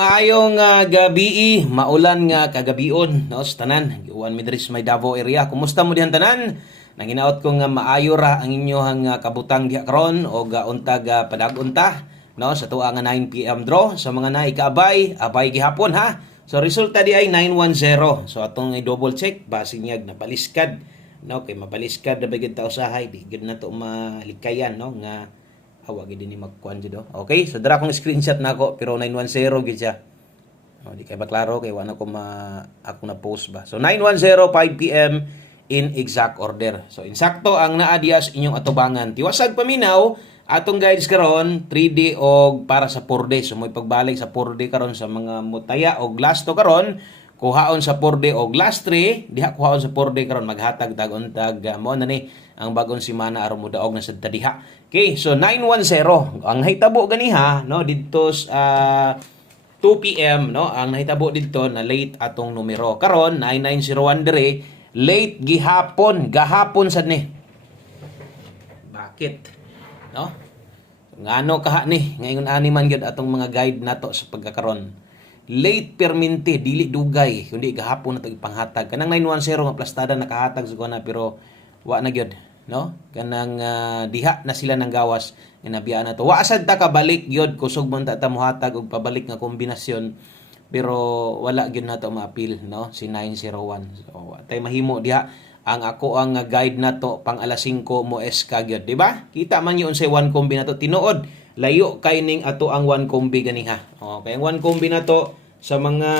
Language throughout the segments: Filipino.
Ayong gabi, maulan nga kagabion no sa tanan. Giwan mi diri sa may Davao area. Kumusta mo dihan tanan? Nanginaot ko nga maayo ra ang inyohang kabutang diha karon o untag padag-unta no sa tuwa nga 9 PM draw sa mga naikaabay, abay gihapon ha. So resulta di ay 910. So atong i-double check base niya napaliskad no kay mapaliskad na bagid ta usahay di gid na to malikayan no nga awag gid ni magkuan jud. Okay, so dara akong screenshot nako pero 910 gid siya. Di kay ba klaro kay wala ko ako na post ba. So 910 5 PM in exact order. So insakto ang naa diya sa inyong atubangan. Tiwasag paminaw atong guides karon 3D og para sa 4D. So mo'y pagbalik sa 4D karon sa mga mutaya og last to karon kuhaon sa 4D og last 3 diha kuhaon sa 4D karon maghatag tag-untag mo na ni ang bagong simana aron modaog na sad diha. Okay, so 910 ang nahitabo ganiha no didto sa 2 PM no ang nahitabo didto na late atong numero. Karon 9901 dire late gahapon sad ni. Bakit? No? Ngano kaha ni ngayon ani man gyud atong mga guide nato sa pagkakaron. Late permente dili dugay kundi gahapon na panghatag kanang 910 nga plastada nakahatag sa kuana pero wa na gyud no kanang diha na sila nang gawas nga nabiyaan na to wa sad ta kabalik gyud kusog man ta mohatag og pabalik nga kombinasyon pero wala gyud na to maapil no si 901 so tay mahimo diha ang ako ang guide nato pang alas 5 mo eska gyud di ba kita man yun sa one combi nato tinuod layo kay ning ato ang one combi ganiha okay ang one combi nato sa mga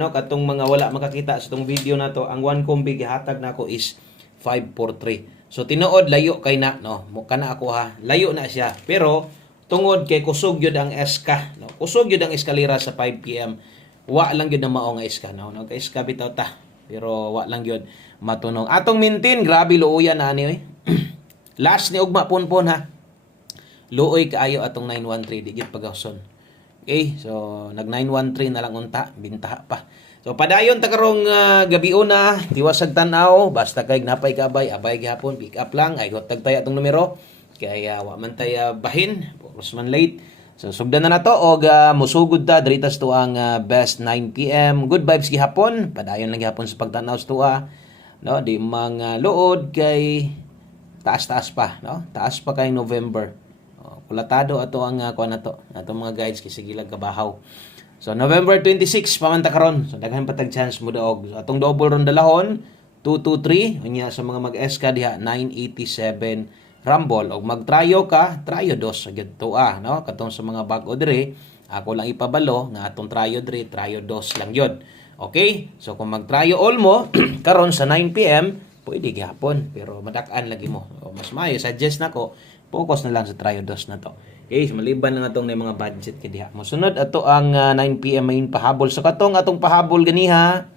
no katong mga wala makakita sa tong video nato ang one combi gihatag nako is 543 so tinuod layo kay na no mo kana ako ha layo na siya pero tungod kay kusog gyud ang eska no kusog gyud ang eskalera sa 5 PM wa lang gyud na mao nga eska no kay eska bitaw ta pero wa lang gyud matunong atong maintain grabe luoyan na ani oy last ni ugma ponpon ha luoy kaayo atong 913 di gyud pagawson okay so nag 913 na lang unta bintaha pa so padayon ta karong gabion na tiwasag tan-aw basta kay napay kabay abay gihapon pick up lang ay hotag tay atong numero kaya wa man tay bahin puros man late so sugdan na nato og musugod ta diri tas tuang best 9 PM good vibes gihapon padayon lang gihapon sa pagtan-aw sa tuwa no di mga luod kay taas-taas pa no taas pa kay November kulatado ato ang kuan nato ato mga guides kay sige lang kabahaw so November 26 pamanta karon so daghan pa tag chance mo daog so, atong double ron dalahon 223 unya sa mga mag-SK diha 987 rumble og magtrayo ka trayo dos sa gito no katong sa mga bag-o dire ako lang ipabalo nga atong trayo dire trayo dos lang yun okay so kung magtrayo all mo karon sa 9 PM pwede gihapon pero madak-an lagi mo so, mas maayo suggest nako focus na lang sa trayo dos na to okay so maliban lang atong na mga budget kay diha mo sunod ato ang 9 PM main pahabol so katong atong pahabol ganiha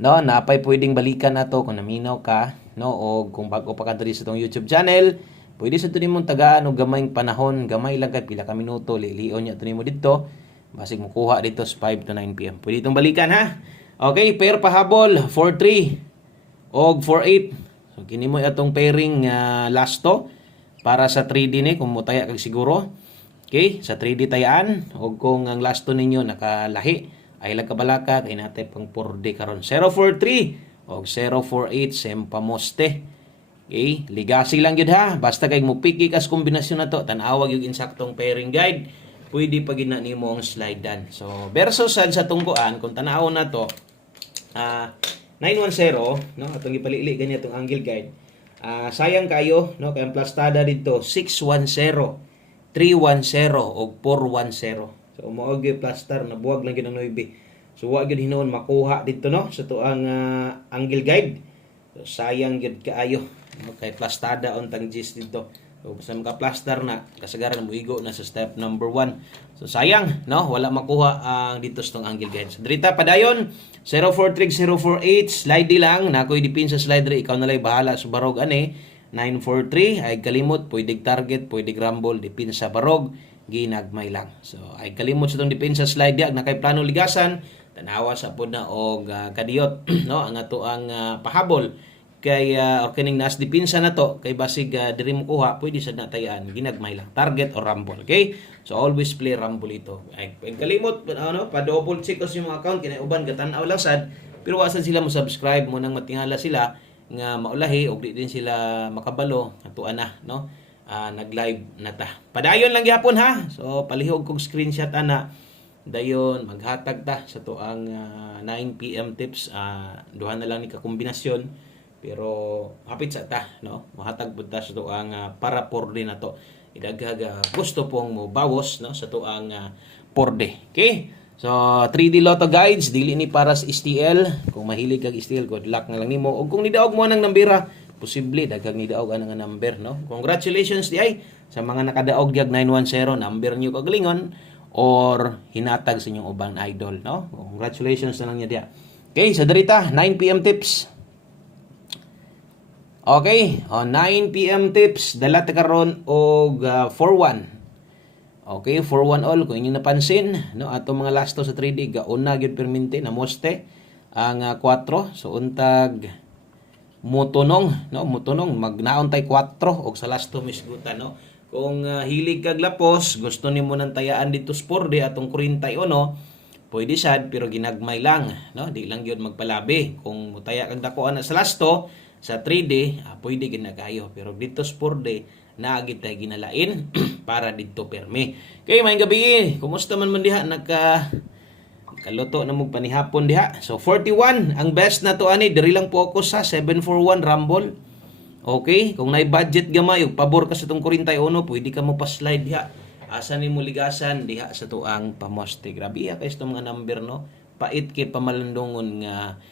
no napay pwedeng balikan nato kung naminaw ka no o kung bago pa ka diri sa tong YouTube channel pwede sa tunimong tagaan og gamayng panahon gamay lang kay pila ka minuto lilion nya tunimo didto basig mo kuha dito sa 5 to 9 PM pwede itong balikan ha okay pair pahabol 4-3 og 4-8 so kini mo atong pairing last to para sa 3D ni kung mutaya kag siguro okay sa 3D tayaan og kung ang last to ninyo nakalahi ay lang kabalaka kay natay pang 4D karon 043 og 048 sempamoste okay ligasi lang gyud ha basta kay mo piki kas kombinasyon nato tan-awag yung insaktong pairing guide pwede pa gid na nimo ang slide dan so versus sa tungkuan kung tan-aw nato 910 no atong gipalili ganyan atong angle guide sayang kayo no kay ang plastada dito 610 310 og 410 so mao gyud plaster na buwag lang gyud ang 9 so wa gyud hinuon makuha dito no sa tuang angle guide so sayang gyud kaayo no kay plastada untang gis dito so basta maka-plaster na kasagaran mo igo na sa step number 1 so sayang no wala makuha ang dito sa tong angle guide so drita padayon 043048 slide lang nakoy dipin sa slide ri ikaw na lay bahala sa barog ani 943 ay kalimot pwede target pwede rumble dipin sa barog ginagmay lang so ay kalimot sa tong dipin sa slide diag nakay plano ligasan tanawa sa pud na og kadiyot no ang ato ang pahabol kay or kining nas dipinsa na to kay basig diri mo kuha pwede sad natayaan ginagmay lang target or rumble. Okay, so always play rumble ito. Ay kalimot ano pa double check os yung mga account kinay uban gatan-aw lang sad pero wasan sila mo subscribe mo nang matingala sila nga maulahi og di din sila makabalo atuan na no. Nag-live na ta. Padayon lang gyapon ha. So palihog kog screenshot ana. Dayon maghatag ta sa tuang 9 PM tips. Duha na lang ni ka kombinasyon pero hapit sa ta no. Mahatag pud ta sa tuang para porde na to. Idaghaga gusto pong mo bawos no sa tuang porde. Okay? So 3D Lotto guides dili ni para sa STL. Kung mahilig kag STL good luck na lang nimo. Og kung nidaog mo nang nambira posible daghang nidaog ang number no. Congratulations di ay sa mga nakadaog diag 910 number niyo kagalingon or hinatag sa inyong ubang idol no. Congratulations na lang niya dia. Okay, sa derita 9 PM tips. Okay, 9 PM tips dala ta karon og 4-1. Okay, 4-1 all kung inyong napansin no atong mga lasto sa 3D gauna gyud permente na moste ang 4 so untag mutunong no mutunong magnaon tay 4 og sa lasto misgutan no kung hilig kag lapos gusto nimo nang tayaan dito sporde atong 41 pwede sad pero ginagmay lang no di lang gyud magpalabi kung mutaya kag dako ana sa lasto sa 3D pwede ginagayo pero dito sporde naagit tay ginalain para dito permi kay may gabi kumusta man diha kaluto na mo panihapon diha. So 41 ang best na to ani diri lang focus sa 741 Rumble. Okay, kung nay budget gamay ug pabor ka sa tong 41 pwede ka mo pa-slide diha. Asa nimo ligasan diha sa tuang pamoste. Grabe kay itong mga number no. Pait kay pamalandongon nga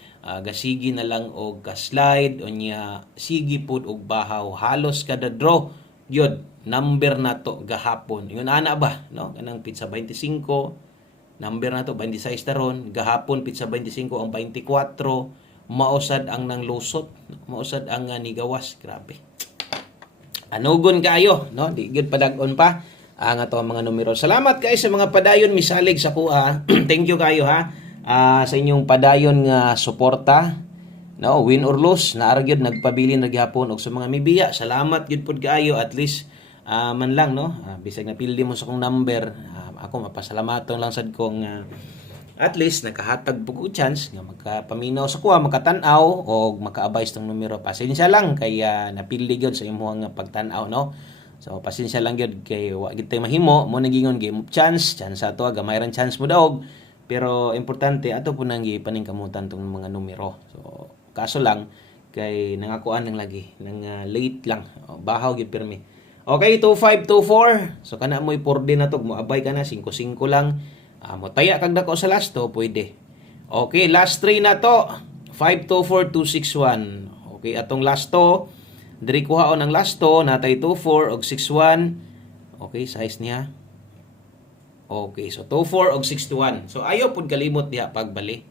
gasigi na lang og ka-slide o nya sige pud og bahaw halos kada draw gyud number na to gahapon. Ingon ana ba no kanang pizza 25 number na to 26 taron gahapon pizza 25 ang 24 mausad ang nang lusot mausad ang nigawas grabe anugon kayo no di gyud padag-on pa ang ato mga numero. Salamat kay sa mga padayon misalig sa kuha. Thank you kayo ha sa inyong padayon nga suporta no win or lose naara gyud nagpabili na gyapon og sa mga mibiya. Salamat gyud pud kaayo at least man lang no bisag napildi mo sa kong number ako mapasalamaton lang sad kong at least nakahatag pug chance nga makapaminaw sa kuha makatan-aw o makaabay tong numero. Pasensya lang kay napildi gyud sa imong pagtan-aw no. So pasensya lang gyud kay wa gid tay mahimo mo nagingon game chance ato gamay ran chance mo daog pero importante ato po nang gipaningkamutan tong mga numero. So kaso lang kay nangakuan lang lagi nang late lang bahaw gyud pirmi. Okay, 2524. So kana mo'y 4D na to, moabay ka na 55 lang. Mo taya kag dako sa lasto, pwede. Okay, last 3 na to. 524261. Okay, atong lasto, diri kuhaon ang lasto, natay 24 og 61. Okay, size niya. Okay, so 24 og 61. So ayo pud kalimot diha pagbali.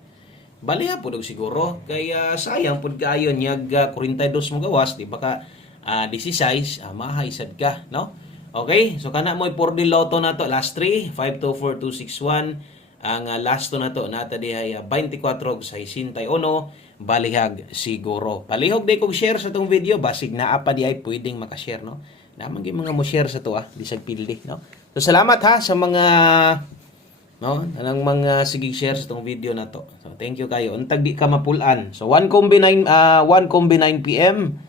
Baliha pud og siguro kay sayang pud kaayo nyag 42 mo gawas, di ba ka 16 mahay sad ka no. Okay, so kana mo 4D Lotto na to last 3 524261 ang lasto na to nata dihay 24 og 61 balihag siguro. Palihog day kog share sa tong video basig naa pa di ay pwedeng maka-share no. Naman gyud mga mo share sa to bisag pildi no. So salamat ha sa mga no anang mga sige share sa tong video na to. So thank you kayo. Untag di ka mapulan. So 1 combi 9 PM.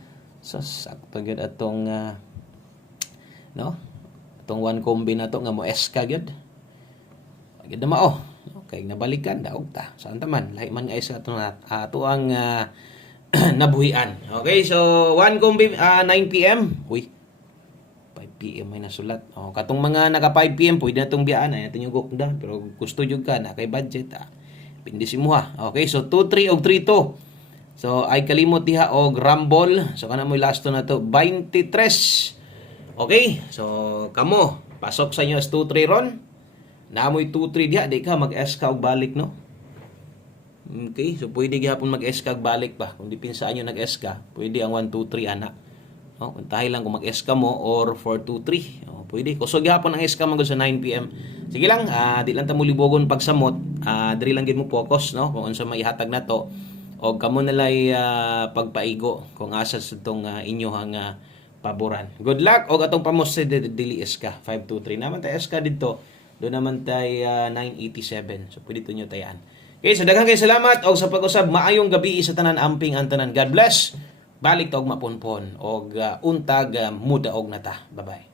So sakto gyud atong no atong 1 combi na to nga mo SK gyud. Gyud na mao. Okay, nabalikan daog ta. Saan ta man lahi man guys atong ang nabuhian. Okay, so 1 combi 9 PM. Uy. 5 PM may nasulat. Katong mga naka 5 PM pwede na tong biyaan ay natin yung gukda pero gusto jud ka na kay budget pindisi mo ha. Okay, so 2-3 og 3-2. So ay kalimot diha og Rumble. So kana mo lasto na to 23. Okay, so kamo pasok sa inyo as 2-3 ron. Naamoy 2-3 diha di ka mag-SK og balik no. Okay, so pwede gihapon mag-SK og balik pa. Kung dipinsaan nyo nag-SK, pwede ang 1-2-3 ana. No, kuntahi lang kung mag-SK mo or 4-2-3. Pwede. Kusog gihapon ang SK mo sa 9 PM. Sige lang, di lang ta mo libogon pagsamot. Diri lang gid mo focus no kung unsa may ihatag na to. o kamo nalay pagpaigo kung asa sa itong inyohang paboran. Good luck og atong pamos sa dili SK 523 naman tayo SK dito. Doon naman tayo 987. So pwede to nyo tayan. Okay, so daghang kay salamat og sa pag-usab maayong gabi sa tanan amping ang tanan. God bless. Balik ta og mapunpon og untag mudaog na ta. Bye-bye.